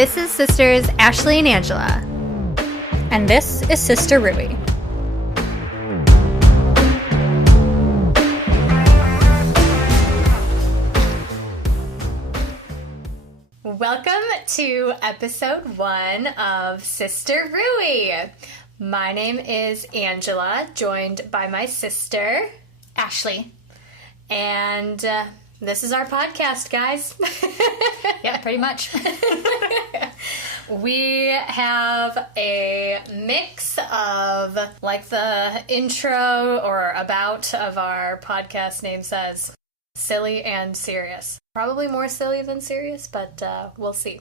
This is sisters Ashley and Angela. And this is Sister Rooy. Welcome to episode 1 of Sister Rooy. My name is Angela, joined by my sister, Ashley. And this is our podcast, guys. Yeah, pretty much. We have a mix of, like the intro or about of our podcast name says, silly and serious. Probably more silly than serious, but we'll see.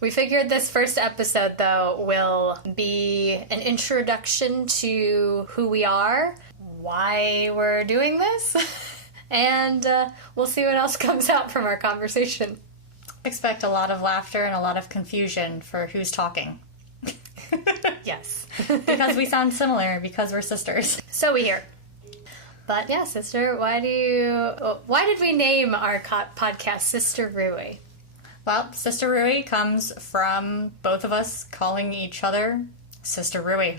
We figured this first episode, though, will be an introduction to who we are, why we're doing this, and we'll see what else comes out from our conversation. Expect a lot of laughter and a lot of confusion for who's talking. Yes. Because we sound similar, because we're sisters. So we hear. But yeah, sister, why did we name our podcast Sister Rooy? Well, Sister Rooy comes from both of us calling each other Sister Rooy.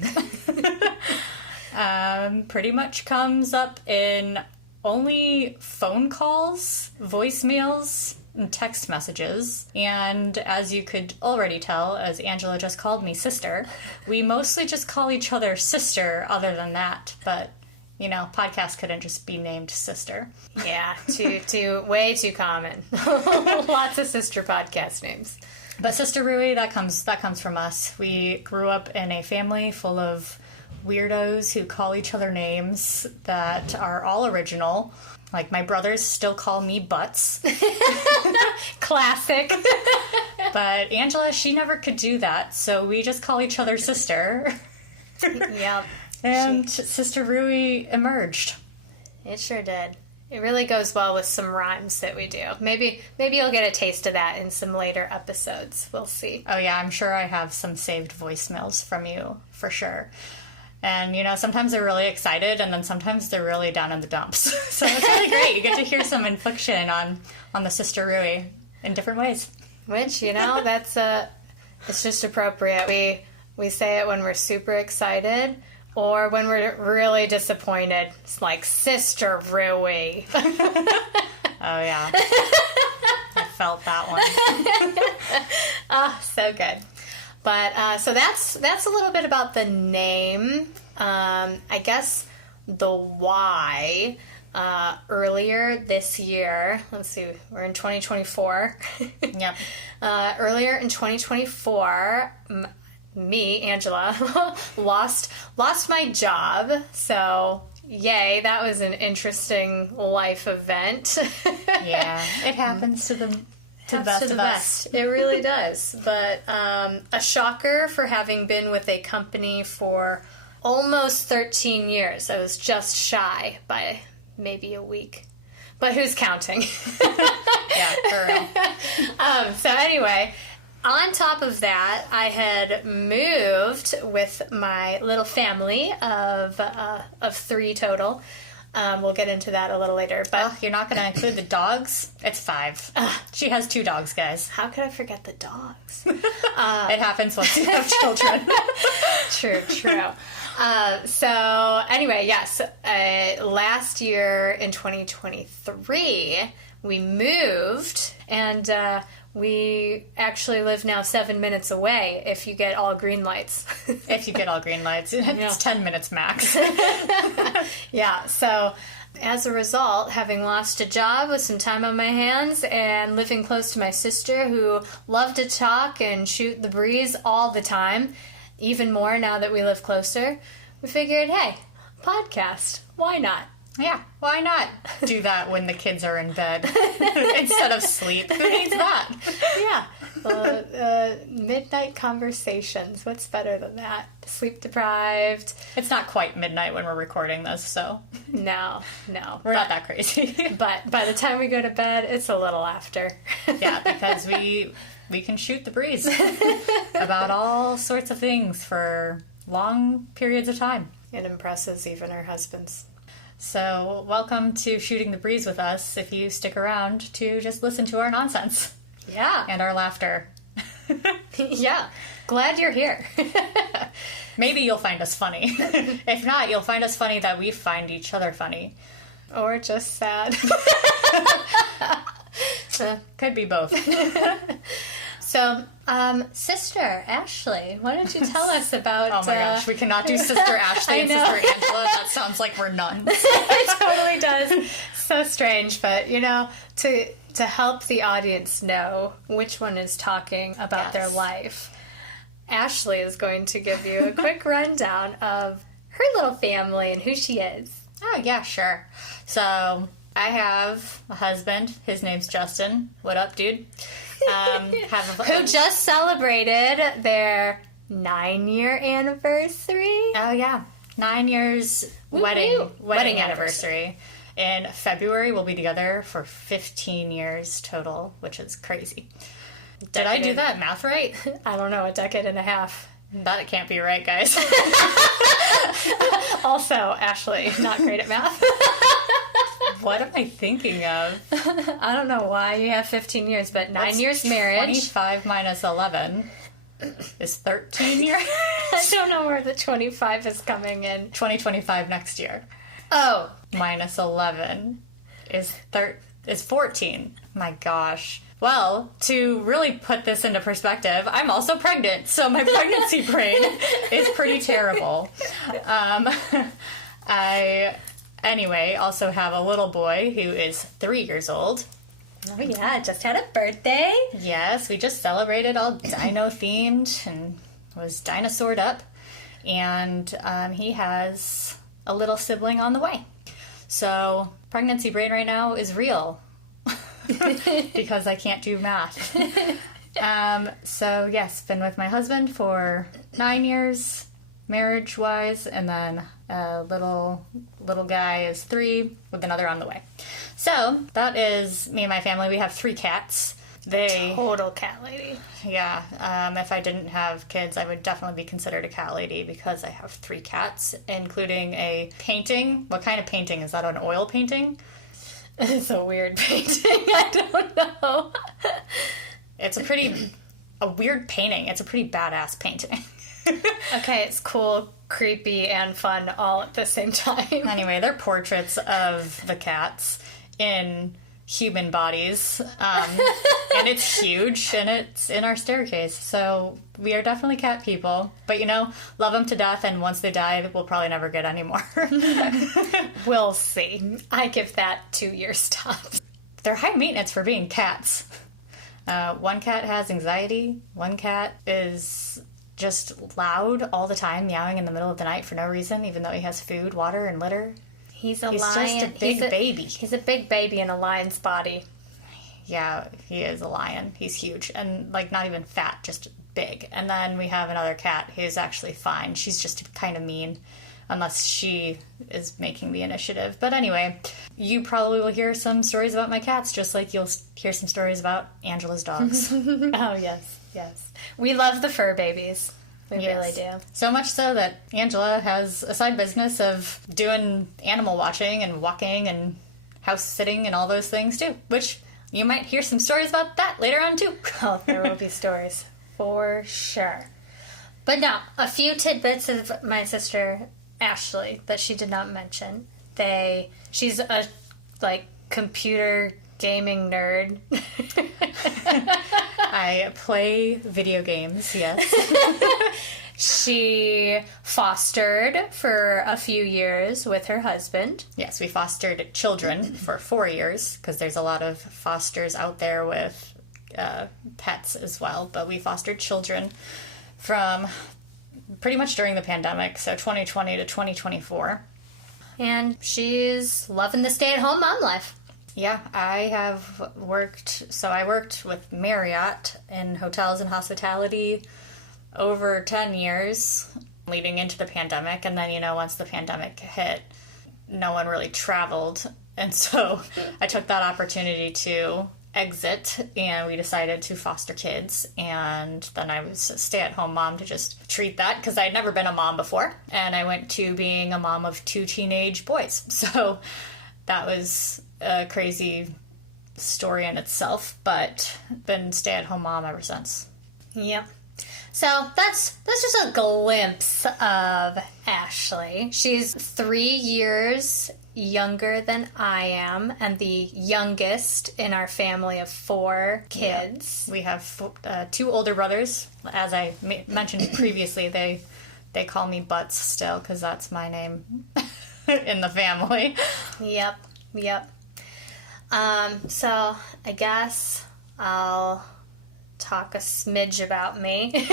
Pretty much comes up in only phone calls, voicemails, and text messages. And as you could already tell, as Angela just called me sister, we mostly just call each other sister other than that. But you know, podcasts couldn't just be named sister. Yeah, way too common. Lots of sister podcast names. But Sister Rooy, that comes from us. We grew up in a family full of weirdos who call each other names that are all original. Like, my brothers still call me Butts. Classic. But Angela, she never could do that, so we just call each other sister. Yep. And Sister Rooy emerged. It sure did. It really goes well with some rhymes that we do. Maybe you'll get a taste of that in some later episodes. We'll see. Oh yeah, I'm sure I have some saved voicemails from you, for sure. And, you know, sometimes they're really excited, and then sometimes they're really down in the dumps. So it's really great. You get to hear some infliction on the Sister Rooy in different ways. Which, you know, it's just appropriate. We say it when we're super excited, or when we're really disappointed. It's like, Sister Rooy. Oh, yeah. I felt that one. Oh, so good. But, so that's a little bit about the name. I guess the why, earlier this year, let's see, we're in 2024. Yep. Earlier in 2024, me, Angela, lost my job. So, yay, that was an interesting life event. Yeah, it happens to the best of us. It really does. But a shocker for having been with a company for almost 13 years. I was just shy by maybe a week. But who's counting? Yeah, for real. So anyway, on top of that, I had moved with my little family of 3 total. We'll get into that a little later. But you're not going to include the dogs? It's 5. She has 2 dogs, guys. How could I forget the dogs? It happens once you have children. True. So anyway, yes, last year in 2023, we moved, and we actually live now 7 minutes away if you get all green lights. If you get all green lights. It's 10 minutes max. Yeah, so as a result, having lost a job with some time on my hands and living close to my sister who loved to talk and shoot the breeze all the time, even more now that we live closer, we figured, hey, podcast, why not? Yeah, why not do that when the kids are in bed instead of sleep? Who needs that? Yeah. Well, midnight conversations. What's better than that? Sleep deprived. It's not quite midnight when we're recording this, so. No. We're not that crazy. But by the time we go to bed, it's a little after. Yeah, because we can shoot the breeze about all sorts of things for long periods of time. It impresses even our husbands. So welcome to Shooting the Breeze with us if you stick around to just listen to our nonsense. Yeah. And our laughter. Yeah. Glad you're here. Maybe you'll find us funny. If not, you'll find us funny that we find each other funny. Or just sad. Could be both. So, Sister Ashley, why don't you tell us about... Oh my gosh, we cannot do Sister Ashley and Sister Angela. That sounds like we're nuns. It totally does. So strange, but, to help the audience know which one is talking about their life, Ashley is going to give you a quick rundown of her little family and who she is. Oh, yeah, sure. So, I have a husband. His name's Justin. What up, dude? Who just celebrated their 9-year anniversary. Oh, yeah. 9 years wedding anniversary. In February, we'll be together for 15 years total, which is crazy. Did I do that math right? I don't know, a decade and a half. That can't be right, guys. Also, Ashley, not great at math. What am I thinking of? I don't know why you have 15 years, but 9 years marriage. 25 minus 11 is 13 years. I don't know where the 25 is coming in. 2025 next year. Oh. Minus 11 is 14. My gosh. Well, to really put this into perspective, I'm also pregnant, so my pregnancy brain is pretty terrible. I, anyway, also have a little boy who is 3 years old. Oh yeah, just had a birthday. Yes, we just celebrated, all dino-themed, and was dinosaured up. And he has a little sibling on the way. So, pregnancy brain right now is real. Because I can't do math. So, yes, been with my husband for 9 years, marriage-wise, and then a little guy is 3 with another on the way. So, that is me and my family. We have 3 cats. Total cat lady. Yeah. If I didn't have kids, I would definitely be considered a cat lady because I have 3 cats, including a painting. What kind of painting? Is that an oil painting? It's a weird painting. I don't know. It's a weird painting. It's a pretty badass painting. Okay, it's cool, creepy, and fun all at the same time. Anyway, they're portraits of the cats in human bodies. And it's huge, and it's in our staircase. So we are definitely cat people. But, love them to death, and once they die, we'll probably never get any more. We'll see. I give that 2 years tops. They're high maintenance for being cats. One cat has anxiety. One cat is just loud all the time, meowing in the middle of the night for no reason, even though he has food, water, and litter. He's lion. Just a big baby. He's a big baby in a lion's body. Yeah, he is a lion. He's huge. And, not even fat, just big. And then we have another cat who's actually fine. She's just kind of mean, unless she is making the initiative. But anyway, you probably will hear some stories about my cats, just like you'll hear some stories about Angela's dogs. Oh, yes. We love the fur babies. We really do. So much so that Angela has a side business of doing animal watching and walking and house sitting and all those things too, which you might hear some stories about that later on too. Oh, there will be stories. For sure. But now, a few tidbits of my sister Ashley that she did not mention. She's a, computer gaming nerd. I play video games, yes. She fostered for a few years with her husband. Yes, we fostered children for 4 years, because there's a lot of fosters out there with pets as well. But we fostered children from pretty much during the pandemic, so 2020 to 2024. And she's loving the stay-at-home mom life. Yeah, I worked with Marriott in hotels and hospitality over 10 years leading into the pandemic. And then, once the pandemic hit, no one really traveled. And so I took that opportunity to exit, and we decided to foster kids. And then I was a stay-at-home mom to just treat that, because I'd never been a mom before. And I went to being a mom of 2 teenage boys. So that was a crazy story in itself, but been stay-at-home mom ever since. Yep. So that's just a glimpse of Ashley. She's 3 years younger than I am, and the youngest in our family of 4 kids. Yeah. We have 2 older brothers. As I mentioned previously, they call me Butts still because that's my name in the family. Yep. So I guess I'll talk a smidge about me.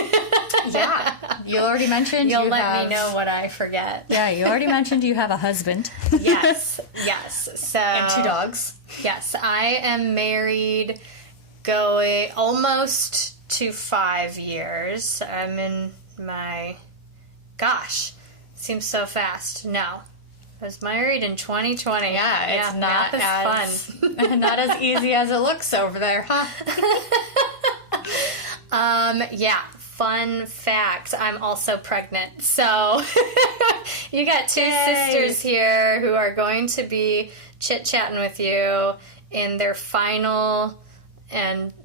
Yeah. You already mentioned You'll let me know what I forget. Yeah, you already mentioned you have a husband. Yes. So And 2 dogs. Yes, I am married going almost to 5 years. I'm in my... Gosh, seems so fast. No. I was married in 2020. Yeah, it's not as fun. Not as easy as it looks over there, huh? Yeah, fun fact. I'm also pregnant. So you got 2 sisters here who are going to be chit-chatting with you in their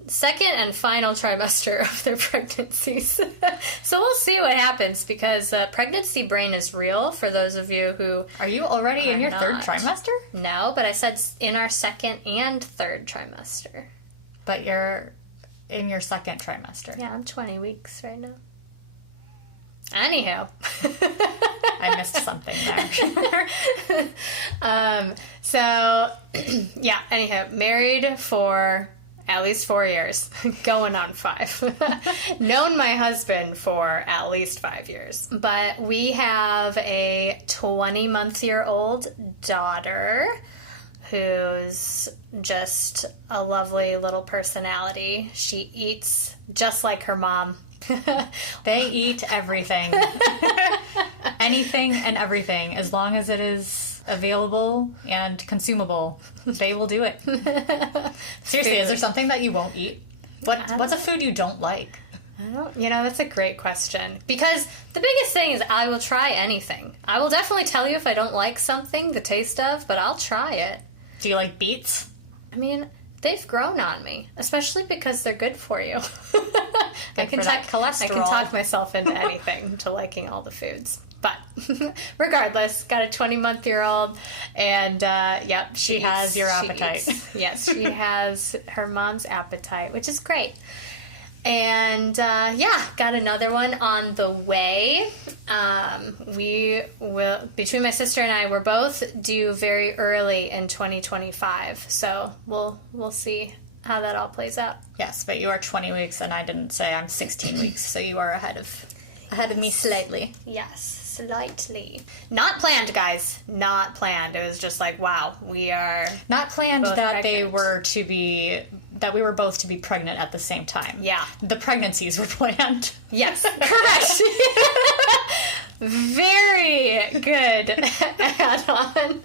second and final trimester of their pregnancies. So we'll see what happens, because pregnancy brain is real for those of you who... Are you already in your not. 3rd trimester? No, but I said in our 2nd and 3rd trimester. But you're in your 2nd trimester. Yeah, I'm 20 weeks right now. Anyhow. I missed something there. Yeah, anyhow, married for at least 4 years, going on 5. Known my husband for at least 5 years. But we have a 20-month-old daughter who's just a lovely little personality. She eats just like her mom. They eat everything. Anything and everything, as long as it is available and consumable, they will do it. Seriously, is there something that you won't eat? What's a food you don't like? That's a great question. Because the biggest thing is I will try anything. I will definitely tell you if I don't like something, the taste of, but I'll try it. Do you like beets? I mean, they've grown on me, especially because they're good for you. I can talk myself into anything, to liking all the foods. But regardless, got a 20-month-old, and she has your appetite. Yes, she has her mom's appetite, which is great. And got another one on the way. We will, between my sister and I, we're both due very early in 2025. So we'll see how that all plays out. Yes, but you are 20 weeks, and I didn't say I'm 16 weeks, so you are ahead of me slightly. Yes. Slightly. Not planned, guys. Not planned. It was just like, wow, we are not planned that pregnant. We were both to be pregnant at the same time. Yeah. The pregnancies were planned. Yes, correct. Very good add-on.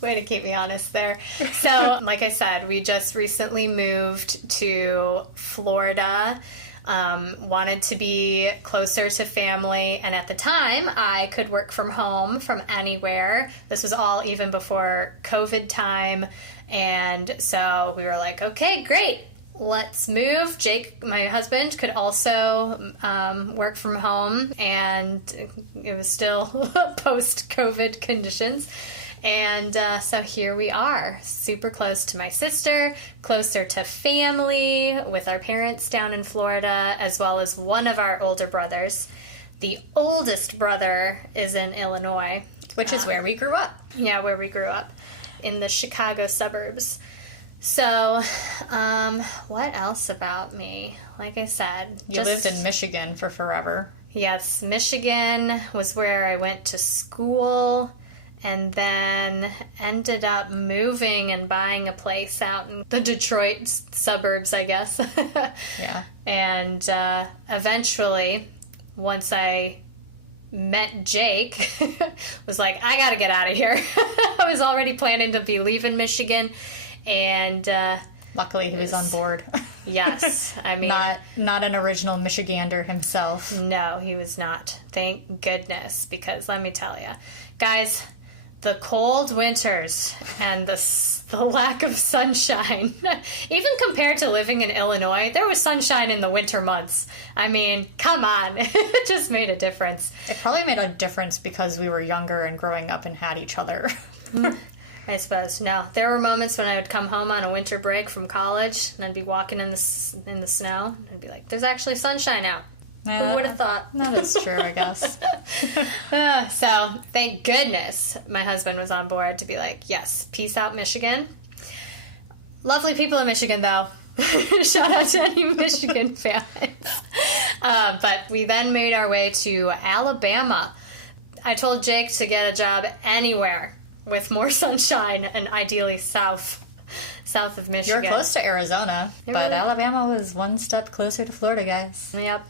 Way to keep me honest there. So, like I said, we just recently moved to Florida. Wanted to be closer to family, and at the time I could work from home from anywhere. This was all even before COVID time, and so we were like, okay, great, let's move. Jake, my husband, could also work from home, and it was still post-COVID conditions. And so here we are, super close to my sister, closer to family with our parents down in Florida, as well as one of our older brothers. The oldest brother is in Illinois. Which is where we grew up. Yeah, where we grew up, in the Chicago suburbs. So, what else about me? Like I said, you lived in Michigan for forever. Yes, Michigan was where I went to school. And then ended up moving and buying a place out in the Detroit suburbs, I guess. Yeah. And eventually, once I met Jake, was like, I gotta get out of here. I was already planning to be leaving Michigan, and luckily he was on board. Yes, I mean, not an original Michigander himself. No, he was not. Thank goodness, because let me tell you, guys. the cold winters and the lack of sunshine, even compared to living in Illinois, there was sunshine in the winter months. I mean, come on. It just made a difference. It probably made a difference because we were younger and growing up and had each other. I suppose. No, there were moments when I would come home on a winter break from college and I'd be walking in the snow and I'd be like, there's actually sunshine out. Who would have thought? That is true, I guess. So, thank goodness my husband was on board to be like, yes, peace out, Michigan. Lovely people in Michigan, though. Shout out to any Michigan fans. But we then made our way to Alabama. I told Jake to get a job anywhere with more sunshine and ideally south of Michigan. You're close to Arizona, but Alabama was one step closer to Florida, guys. Yep.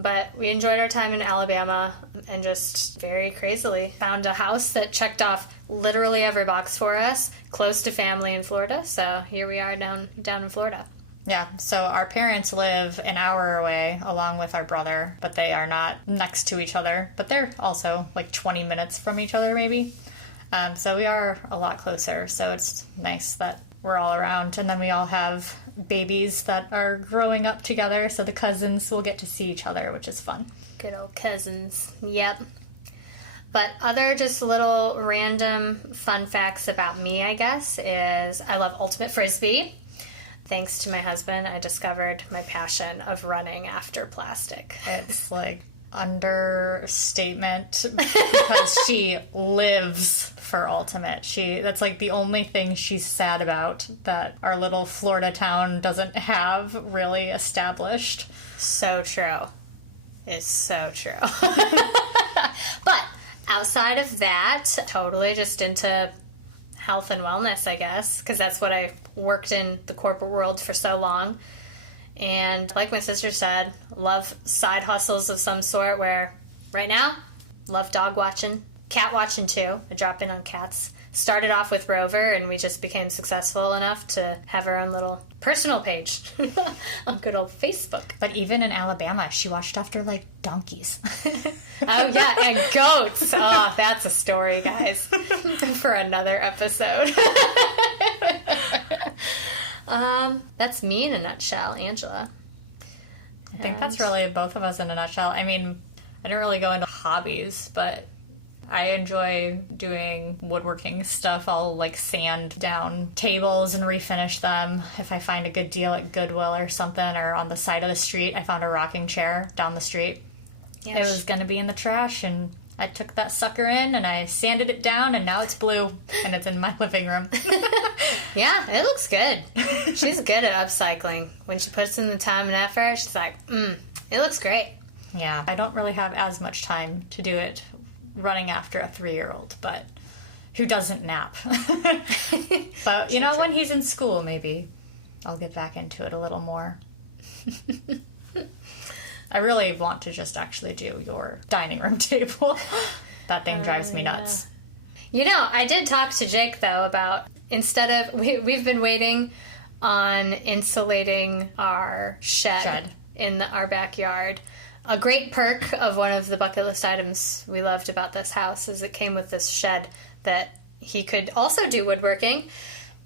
But we enjoyed our time in Alabama and just very crazily found a house that checked off literally every box for us, close to family in Florida. So here we are down in Florida. Yeah, so our parents live an hour away along with our brother, but they are not next to each other. But they're also like 20 minutes from each other, maybe. So we are a lot closer. So it's nice that we're all around. And then we all have babies that are growing up together, so the cousins will get to see each other, which is fun. Good old cousins. Yep. But other just little random fun facts about me, I guess, is I love ultimate frisbee. Thanks to my husband, I discovered my passion of running after plastic. It's like understatement because she lives for ultimate. That's like the only thing she's sad about that our little Florida town doesn't have really established. So true. It's so true. But outside of that, totally just into health and wellness, I guess, because that's what I worked in the corporate world for so long. And like my sister said, love side hustles of some sort where right now, love dog watching, cat watching too. I drop in on cats. Started off with Rover and we just became successful enough to have our own little personal page on good old Facebook. But even in Alabama, she watched after like donkeys. Oh yeah, and goats. Oh, that's a story, guys, for another episode. That's me in a nutshell, Angela. I think that's really both of us in a nutshell. I mean, I don't really go into hobbies, but I enjoy doing woodworking stuff. I'll like sand down tables and refinish them if I find a good deal at Goodwill or something, or on the side of the street. I found a rocking chair down the street. Yes. It was going to be in the trash, and I took that sucker in and I sanded it down, and now it's blue and it's in my living room. Yeah, it looks good. She's good at upcycling. When she puts in the time and effort, she's like, it looks great. Yeah, I don't really have as much time to do it running after a 3-year-old, but who doesn't nap? But, you know, when he's in school, maybe I'll get back into it a little more. I really want to just actually do your dining room table. That thing drives me nuts. You know, I did talk to Jake, though, about instead of... We've been waiting on insulating our shed. In our backyard. A great perk of one of the bucket list items we loved about this house is it came with this shed that he could also do woodworking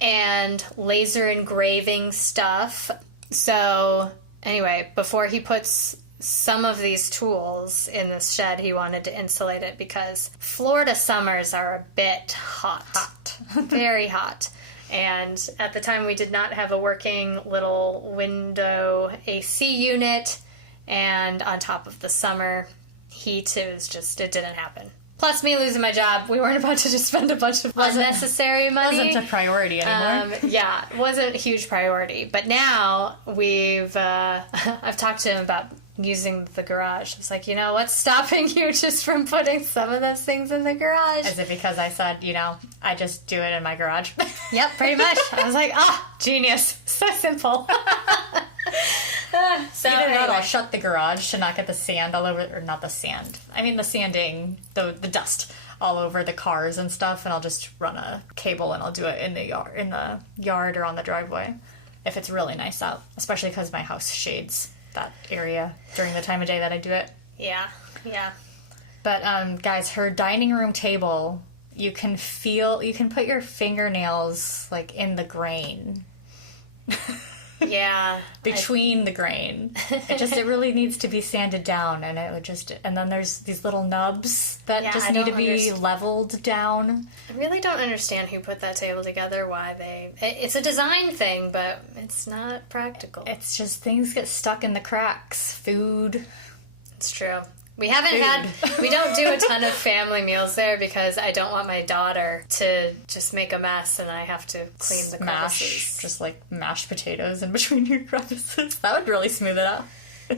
and laser engraving stuff. So, anyway, before he puts some of these tools in this shed, he wanted to insulate it because Florida summers are a bit hot. Very hot. And at the time, we did not have a working little window AC unit. And on top of the summer heat, it didn't happen. Plus, me losing my job, we weren't about to just spend a bunch of unnecessary money. Wasn't a priority anymore. Yeah, it wasn't a huge priority. But now I've talked to him about using the garage. I was like, what's stopping you just from putting some of those things in the garage? Is it because I said, I just do it in my garage? Yep, pretty much. I was like, genius. So simple. So anyway. I'll shut the garage to not get the sand all over, or not the sand. I mean the sanding, the dust all over the cars and stuff, and I'll just run a cable and I'll do it in the yard or on the driveway if it's really nice out, especially because my house shades that area during the time of day that I do it. Yeah. But guys, her dining room table, you can put your fingernails, like, in the grain. Yeah. Between the grain. It really needs to be sanded down, and and then there's these little nubs that just need to be leveled down. I really don't understand who put that table together, it's a design thing, but it's not practical. It's just things get stuck in the cracks. Food. It's true. We don't do a ton of family meals there because I don't want my daughter to just make a mess and I have to clean the crevices. Just like mashed potatoes in between your crevices. That would really smooth it out.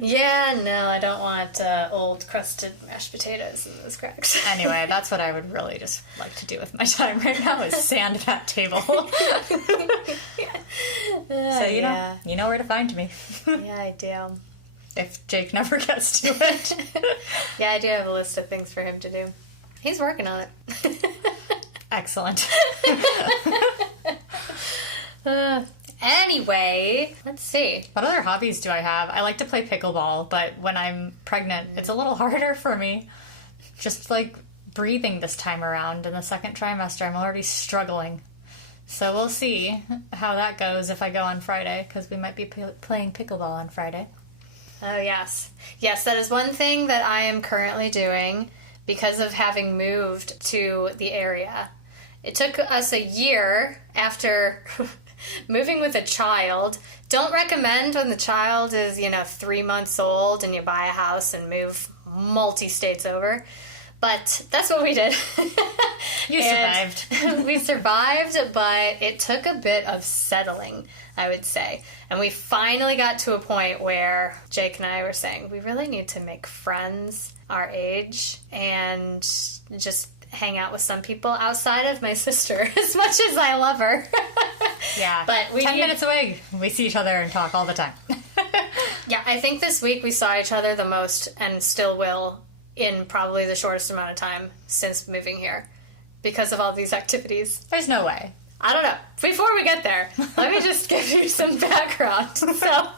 Yeah, no, I don't want old crusted mashed potatoes in those cracks. Anyway, that's what I would really just like to do with my time right now is sand that table. So you know where to find me. Yeah, I do. If Jake never gets to it. Yeah, I do have a list of things for him to do. He's working on it. Excellent. Anyway, let's see. What other hobbies do I have? I like to play pickleball, but when I'm pregnant, it's a little harder for me. Just like breathing this time around in the second trimester, I'm already struggling. So we'll see how that goes if I go on Friday, because we might be playing pickleball on Friday. Oh, yes. Yes, that is one thing that I am currently doing because of having moved to the area. It took us a year after moving with a child. Don't recommend when the child is, 3 months old and you buy a house and move multi-states over. But that's what we did. You survived. We survived, but it took a bit of settling, I would say. And we finally got to a point where Jake and I were saying, we really need to make friends our age and just hang out with some people outside of my sister, as much as I love her. Yeah. But 10 minutes away, we see each other and talk all the time. Yeah, I think this week we saw each other the most and still will in probably the shortest amount of time since moving here because of all these activities. There's no way. I don't know. Before we get there, let me just give you some background. So,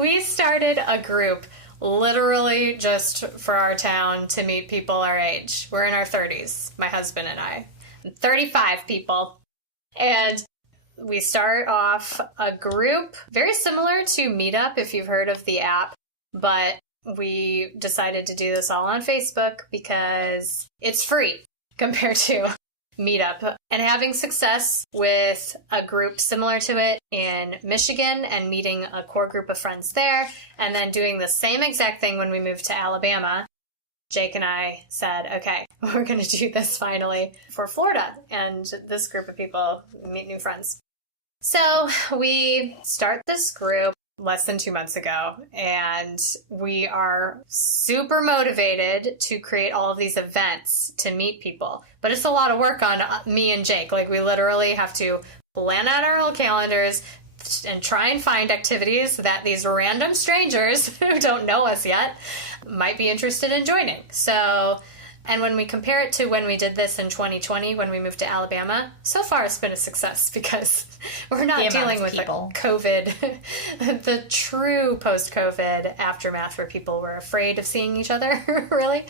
we started a group literally just for our town to meet people our age. We're in our 30s, my husband and I. 35 people. And we start off a group very similar to Meetup, if you've heard of the app, but we decided to do this all on Facebook because it's free compared to Meetup. And having success with a group similar to it in Michigan and meeting a core group of friends there, and then doing the same exact thing when we moved to Alabama, Jake and I said, okay, we're going to do this finally for Florida. And this group of people meet new friends. So we start this group less than 2 months ago, and we are super motivated to create all of these events to meet people. But it's a lot of work on me and Jake. Like, we literally have to plan out our whole calendars and try and find activities that these random strangers who don't know us yet might be interested in joining. So, and when we compare it to when we did this in 2020, when we moved to Alabama, so far it's been a success because we're not dealing with the COVID, the true post-COVID aftermath where people were afraid of seeing each other, really,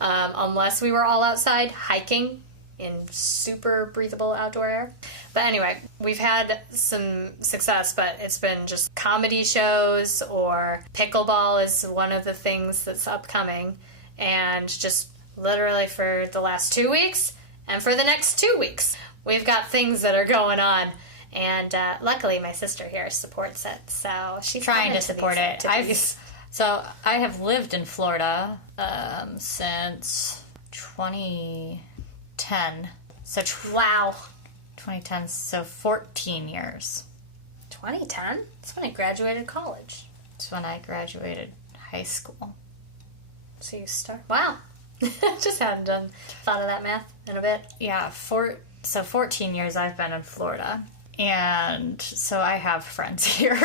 unless we were all outside hiking in super breathable outdoor air. But anyway, we've had some success, but it's been just comedy shows, or pickleball is one of the things that's upcoming, and just literally for the last 2 weeks and for the next 2 weeks, we've got things that are going on. And luckily, my sister here supports it, so she's trying to support it. So I have lived in Florida since 2010. So wow, 2010. So 14 years. 2010? That's when I graduated college. That's when I graduated high school. So you start. Wow. Just hadn't thought of that math in a bit. Yeah, 14 years I've been in Florida. And so I have friends here.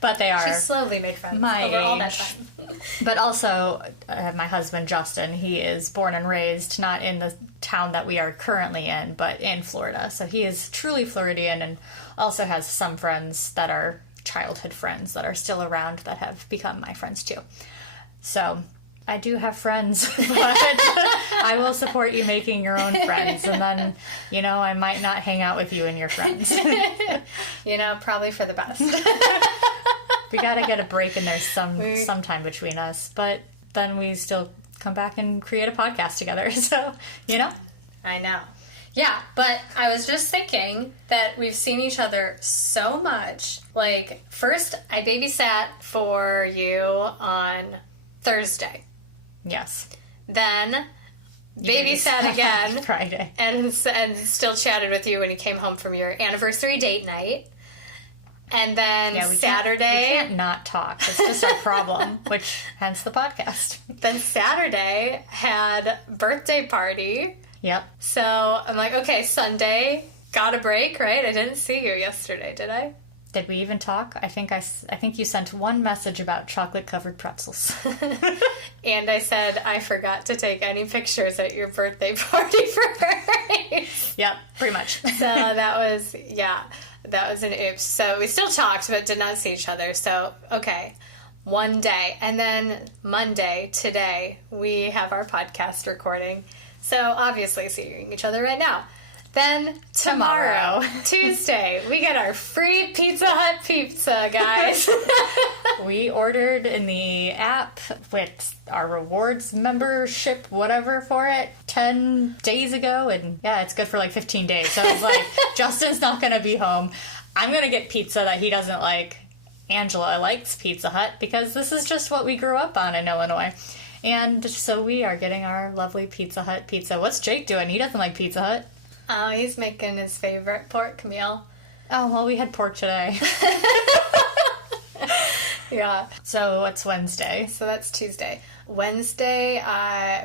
But they are... She slowly made friends my over all age. that time. But also, my husband, Justin, he is born and raised not in the town that we are currently in, but in Florida. So he is truly Floridian and also has some friends that are childhood friends that are still around that have become my friends too. So... I do have friends, but I will support you making your own friends, and then, I might not hang out with you and your friends. Probably for the best. We gotta get a break in there sometime between us, but then we still come back and create a podcast together, so, I know. Yeah, but I was just thinking that we've seen each other so much. Like, first, I babysat for you on Thursday. Yes. Then, babysat again. Friday. And still chatted with you when you came home from your anniversary date night. And then Saturday... We can't not talk. It's just our problem, which, hence the podcast. Then Saturday had birthday party. Yep. So I'm like, okay, Sunday, got a break, right? I didn't see you yesterday, did I? Did we even talk? I think you sent one message about chocolate-covered pretzels. And I said I forgot to take any pictures at your birthday party for her. Yep, pretty much. So that was an oops. So we still talked, but did not see each other. So, okay, one day. And then Monday, today, we have our podcast recording. So, obviously, seeing each other right now. Then, tomorrow, Tuesday, we get our free Pizza Hut pizza, guys. We ordered in the app with our rewards membership, whatever, for it 10 days ago. And, yeah, it's good for like 15 days. So, it's like, Justin's not going to be home. I'm going to get pizza that he doesn't like. Angela likes Pizza Hut because this is just what we grew up on in Illinois. And so we are getting our lovely Pizza Hut pizza. What's Jake doing? He doesn't like Pizza Hut. Oh, he's making his favorite pork meal. Oh, well, we had pork today. Yeah. So what's Wednesday? So that's Tuesday. Wednesday,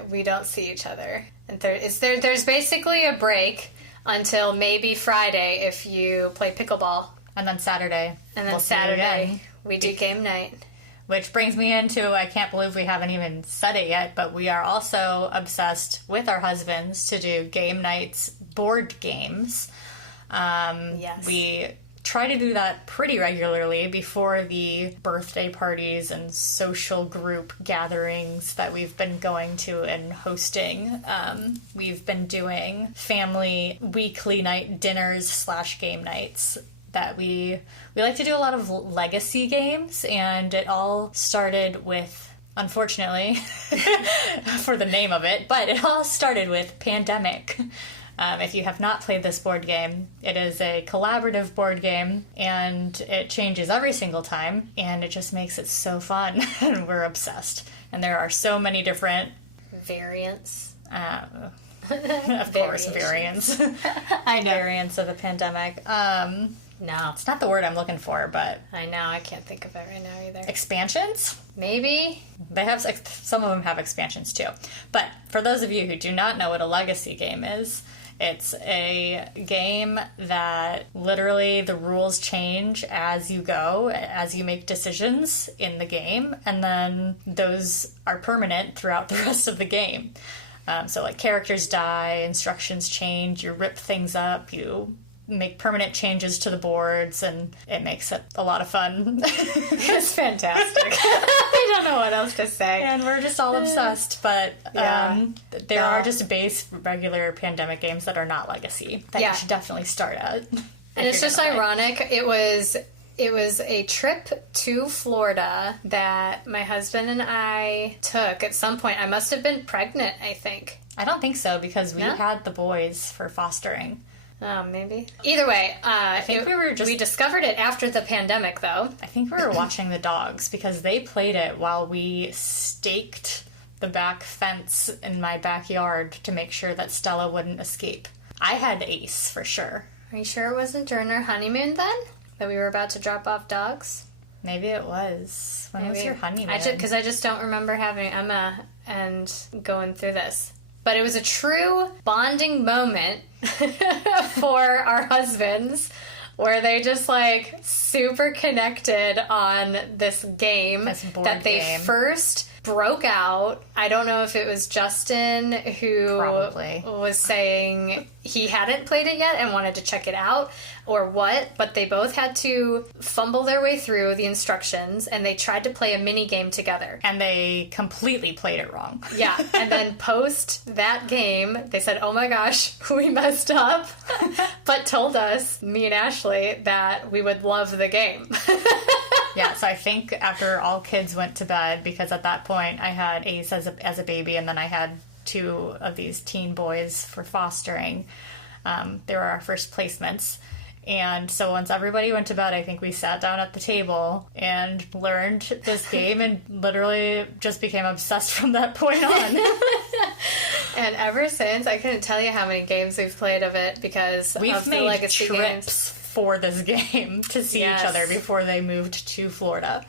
we don't see each other. And there's basically a break until maybe Friday if you play pickleball. And then Saturday. And then Saturday, we do game night. Which brings me into, I can't believe we haven't even said it yet, but we are also obsessed with our husbands to do game nights, board games. Yes. We try to do that pretty regularly before the birthday parties and social group gatherings that we've been going to and hosting. We've been doing family weekly night dinners / game nights that we like to do a lot of legacy games, and it all started with, unfortunately, for the name of it, but it all started with Pandemic. If you have not played this board game, it is a collaborative board game, and it changes every single time, and it just makes it so fun, and we're obsessed. And there are so many different variants. Of course, variants. I know. Variants of the Pandemic. No. It's not the word I'm looking for, but... I know, I can't think of it right now either. Expansions? Maybe? They have, some of them have expansions too. But for those of you who do not know what a legacy game is, it's a game that literally the rules change as you go, as you make decisions in the game, and then those are permanent throughout the rest of the game. So like characters die, instructions change, you rip things up, you make permanent changes to the boards, and it makes it a lot of fun. It's fantastic. I don't know what else to say. And we're just all obsessed, but there are just base regular Pandemic games that are not legacy that you should definitely start at. And it's just ironic. It was a trip to Florida that my husband and I took at some point. I must have been pregnant, I think. I don't think so, because we had the boys for fostering. Oh, maybe. Either way, I think we discovered it after the pandemic, though. I think we were watching the dogs, because they played it while we staked the back fence in my backyard to make sure that Stella wouldn't escape. I had Ace, for sure. Are you sure it wasn't during our honeymoon, then? That we were about to drop off dogs? Maybe it was. When was your honeymoon? Because I just don't remember having Emma and going through this. But it was a true bonding moment for our husbands, where they just super connected on this game that they first broke out. I don't know if it was Justin who Probably was saying he hadn't played it yet and wanted to check it out or what, but they both had to fumble their way through the instructions and they tried to play a mini game together. And they completely played it wrong. Yeah, and then post that game, they said, oh my gosh, we messed up, but told us, me and Ashley, that we would love the game. Yeah, so I think after all kids went to bed, because at that point I had Ace as a baby, and then I had 2 of these teen boys for fostering. They were our first placements. And so once everybody went to bed, I think we sat down at the table and learned this game and literally just became obsessed from that point on. And ever since, I couldn't tell you how many games we've played of it because we've of made the legacy trips games. For this game to see Yes. each other before they moved to Florida.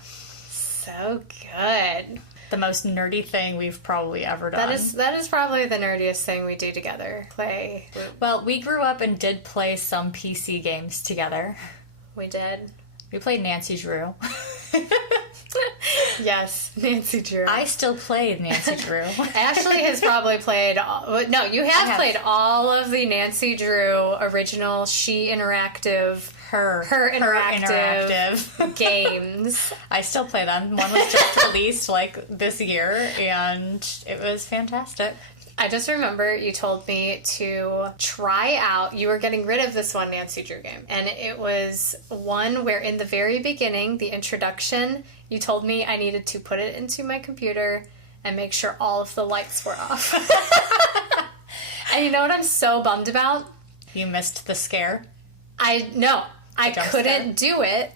So good. The most nerdy thing we've probably ever done. That is probably the nerdiest thing we do together. Play. Well, we grew up and did play some PC games together. We did. We played Nancy Drew. Yes, Nancy Drew. I still played Nancy Drew. Ashley has probably played... No, you have played all of the Nancy Drew original She Interactive... Her interactive games. I still play them. One was just released this year, and it was fantastic. I just remember you told me to try out, you were getting rid of this one Nancy Drew game, and it was one where in the very beginning, the introduction, you told me I needed to put it into my computer and make sure all of the lights were off. And you know what I'm so bummed about? You missed the scare? I couldn't do it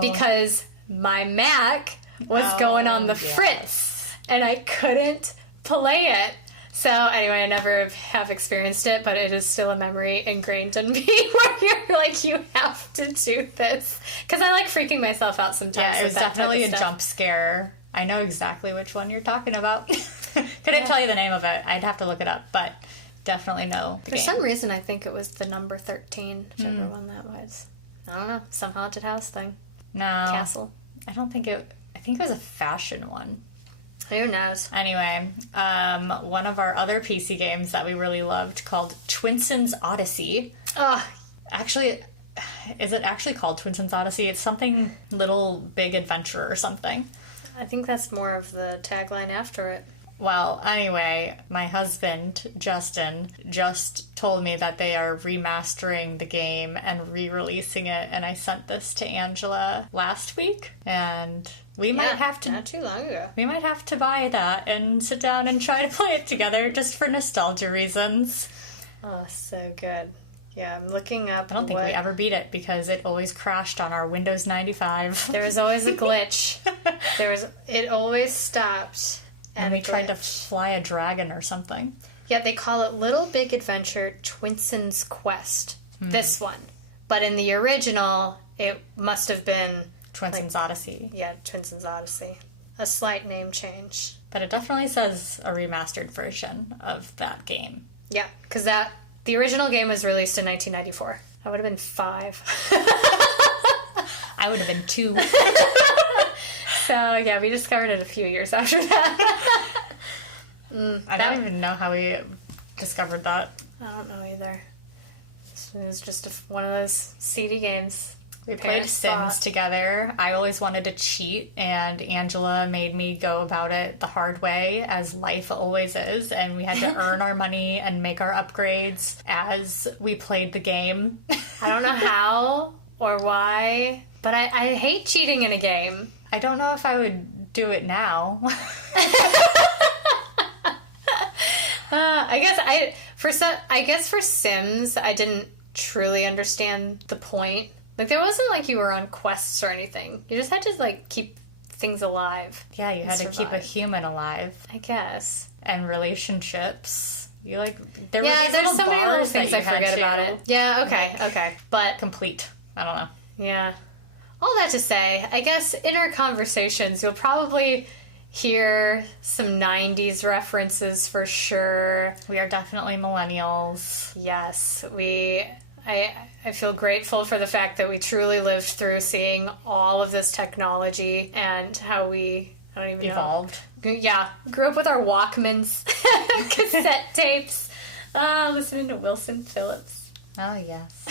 because my Mac was going on the fritz, and I couldn't play it. So anyway, I never have experienced it, but it is still a memory ingrained in me where you're like, you have to do this. Because I like freaking myself out sometimes. Yeah, it was definitely a stuff. jump scare. I know exactly which one you're talking about. Couldn't tell you the name of it. I'd have to look it up, but definitely know the For game. some reason, I think it was the number 13, whichever one that was. I don't know, some haunted house thing. No. Castle. I don't think it... I think it was a fashion one. Who knows? Anyway, one of our other PC games that we really loved called Twinson's Odyssey. Oh, Actually, is it actually called Twinson's Odyssey? It's something Little Big Adventure or something. I think that's more of the tagline after it. Well, anyway, my husband, Justin, just told me that they are remastering the game and re-releasing it, and I sent this to Angela last week, and we might have to... Not too long ago. We might have to buy that and sit down and try to play it together just for nostalgia reasons. Oh, so good. Yeah, I'm looking up. I don't think we ever beat it because it always crashed on our Windows 95. There was always a glitch. It always stopped. And we tried to fly a dragon or something. Yeah, they call it Little Big Adventure Twinson's Quest. This one. But in the original, it must have been... Twinson's Odyssey. Yeah, Twinson's Odyssey. A slight name change. But it definitely says a remastered version of that game. Yeah, because the original game was released in 1994. I would have been 5. I would have been 2. So, yeah, we discovered it a few years after that. I don't even know how we discovered that. I don't know either. It was just one of those CD games. We played Sims together. I always wanted to cheat, and Angela made me go about it the hard way, as life always is, and we had to earn our money and make our upgrades as we played the game. I don't know how or why, but I hate cheating in a game. I don't know if I would do it now. I guess for Sims, I didn't truly understand the point. Like, there wasn't like you were on quests or anything. You just had to, like, keep things alive. Yeah, you had to keep a human alive. I guess. And relationships. You, like, there's so many little things I forget about it. Yeah, okay. But... Complete. I don't know. Yeah. All that to say, I guess in our conversations, you'll probably hear some 90s references for sure. We are definitely millennials. Yes, I feel grateful for the fact that we truly lived through seeing all of this technology and how we, I don't even evolved. know. Yeah, grew up with our Walkmans, cassette tapes, listening to Wilson Phillips. Oh, yes.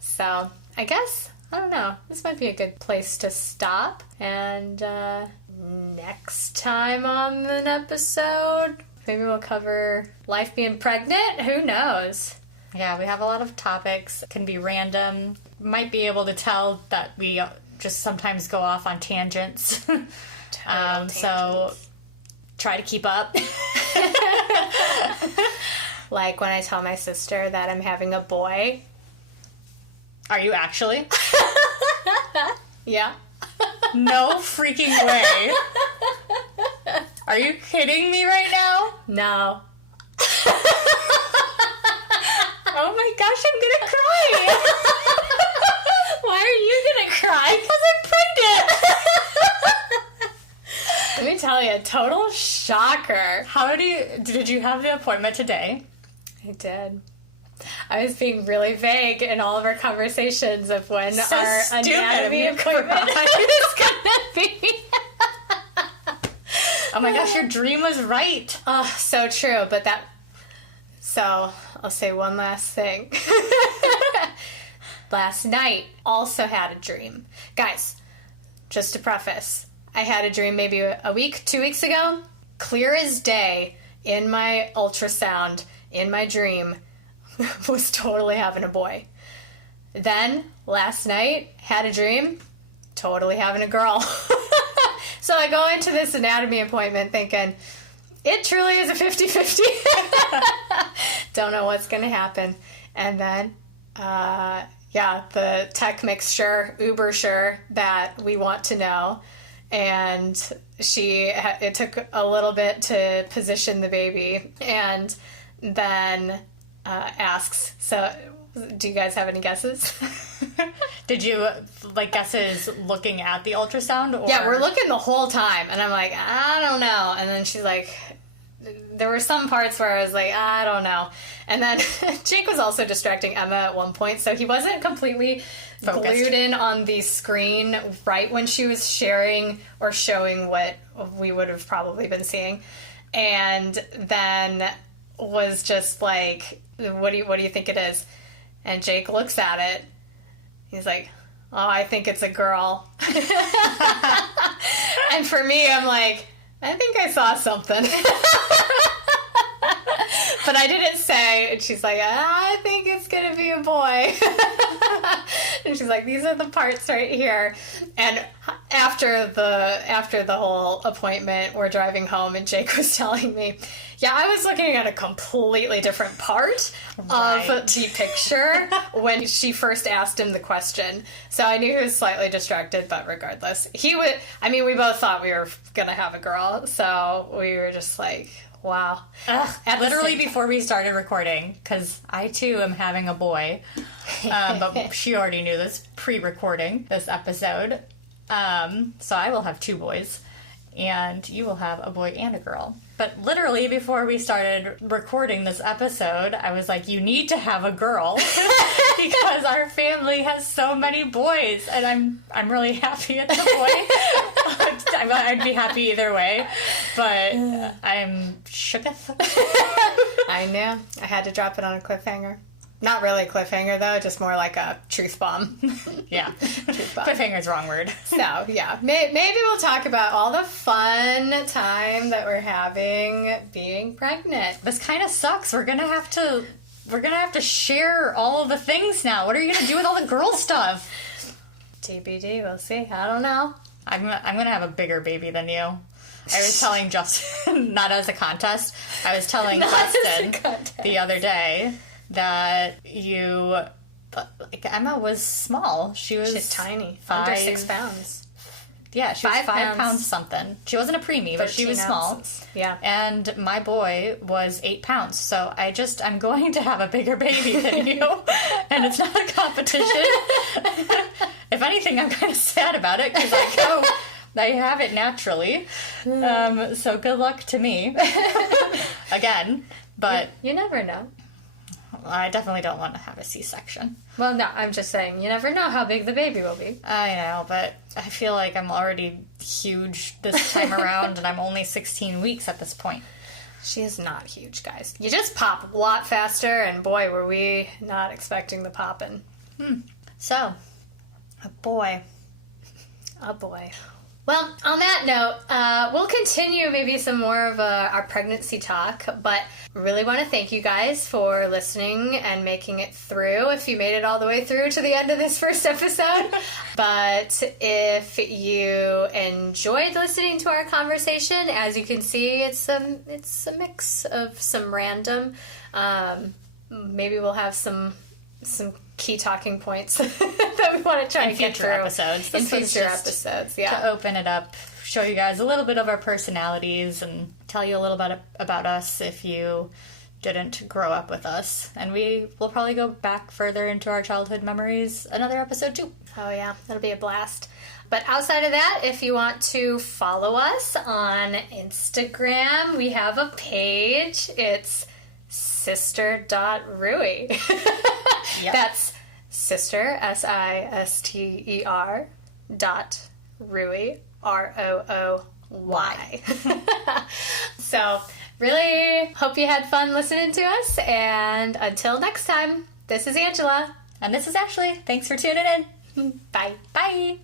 So, I guess, I don't know, this might be a good place to stop. And next time on an episode, maybe we'll cover life being pregnant. Who knows? Yeah, we have a lot of topics. It can be random. Might be able to tell that we just sometimes go off on tangents. So try to keep up. Like when I tell my sister that I'm having a boy. Are you actually? Yeah. No freaking way. Are you kidding me right now? No. Oh my gosh, I'm gonna cry. Why are you gonna cry? Because I'm pregnant. Let me tell you, total shocker. Did you have the appointment today? I did. I was being really vague in all of our conversations of when our anatomy appointment is gonna be. Oh my gosh, your dream was right. Oh, so true, but so I'll say one last thing. Last night, also had a dream. Guys, just to preface, I had a dream maybe a week, 2 weeks ago. Clear as day, in my ultrasound, in my dream, was totally having a boy. Then, last night, had a dream, totally having a girl. So I go into this anatomy appointment thinking, it truly is a 50-50. Don't know what's going to happen. And then, the tech makes uber sure that we want to know. And it took a little bit to position the baby. And then asks, so do you guys have any guesses? Did you, guesses looking at the ultrasound? Or? Yeah, we're looking the whole time. And I'm like, I don't know. And then she's like, there were some parts where I was like, I don't know. And then Jake was also distracting Emma at one point, so he wasn't completely focused. Glued in on the screen right when she was sharing or showing what we would have probably been seeing. And then was just like, what do you think it is? And Jake looks at it. He's like, oh, I think it's a girl. And for me, I'm like, I think I saw something. But I didn't say. And she's like, I think it's going to be a boy. And she's like, these are the parts right here. And after the whole appointment, we're driving home and Jake was telling me, yeah, I was looking at a completely different part of the picture when she first asked him the question. So I knew he was slightly distracted, but regardless, we both thought we were going to have a girl. So we were just like, wow. Literally before we started recording, because I too am having a boy, but she already knew this pre-recording this episode. So I will have 2 boys, and you will have a boy and a girl. But literally before we started recording this episode, I was like, you need to have a girl because our family has so many boys, and I'm really happy it's a boy. I'd be happy either way, but I'm shooketh. I know. I had to drop it on a cliffhanger. Not really a cliffhanger, though, just more like a truth bomb. Yeah. Truth bomb. Cliffhanger's the wrong word. So, yeah. Maybe we'll talk about all the fun time that we're having being pregnant. This kind of sucks. We're gonna have to share all of the things now. What are you gonna do with all the girl stuff? TBD, we'll see. I don't know. I'm gonna have a bigger baby than you. I was telling Justin, not as a contest, I was telling Justin the other day that Emma was small. She's tiny. 5, under 6 pounds. Yeah, she was 5 pounds something. She wasn't a preemie, but she was small. Ounces. Yeah. And my boy was 8 pounds. So I'm going to have a bigger baby than you. And it's not a competition. If anything, I'm kind of sad about it because I have it naturally. So good luck to me. Again. But you never know. I definitely don't want to have a C-section. Well, no, I'm just saying, you never know how big the baby will be. I know, but I feel like I'm already huge this time around, and I'm only 16 weeks at this point. She is not huge, guys. You just pop a lot faster, and boy, were we not expecting the popping. So, a boy. Oh boy. Well, on that note, we'll continue maybe some more of our pregnancy talk, but really want to thank you guys for listening and making it through, if you made it all the way through to the end of this first episode. But if you enjoyed listening to our conversation, as you can see, it's a mix of some random, maybe we'll have some key talking points that we want to try and get through episodes. In future episodes, yeah. To open it up, show you guys a little bit of our personalities and tell you a little bit about us if you didn't grow up with us. And we will probably go back further into our childhood memories another episode too. Oh yeah, that'll be a blast. But outside of that, if you want to follow us on Instagram, we have a page. It's sister.rooy. Yep. That's sister, SISTER, .rooy, ROOY. So, really hope you had fun listening to us, and until next time, this is Angela. And this is Ashley. Thanks for tuning in. Bye. Bye.